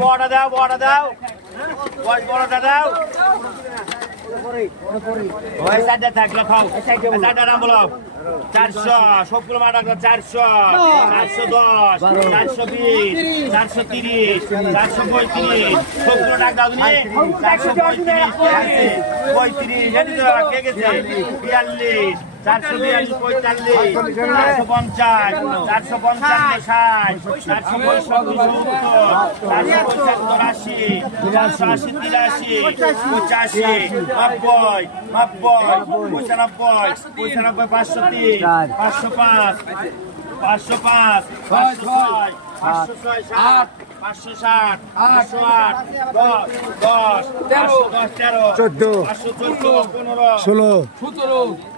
বড়টা দাও বড়টা দাও বড়টা দাও ওই সাইডে থাকলে খাও সাইডে নাম বলো 400 সবগুলো মাঠ 400 410 420 430 435 সবগুলো টাকা দাও তুমি 435 35 জানি তো কে গেছে 42 442 45 450 455 60 465 70 475 80 480 85 90 95 503 505 505 506 506 560 508 10 10 10 13 14 15 16 17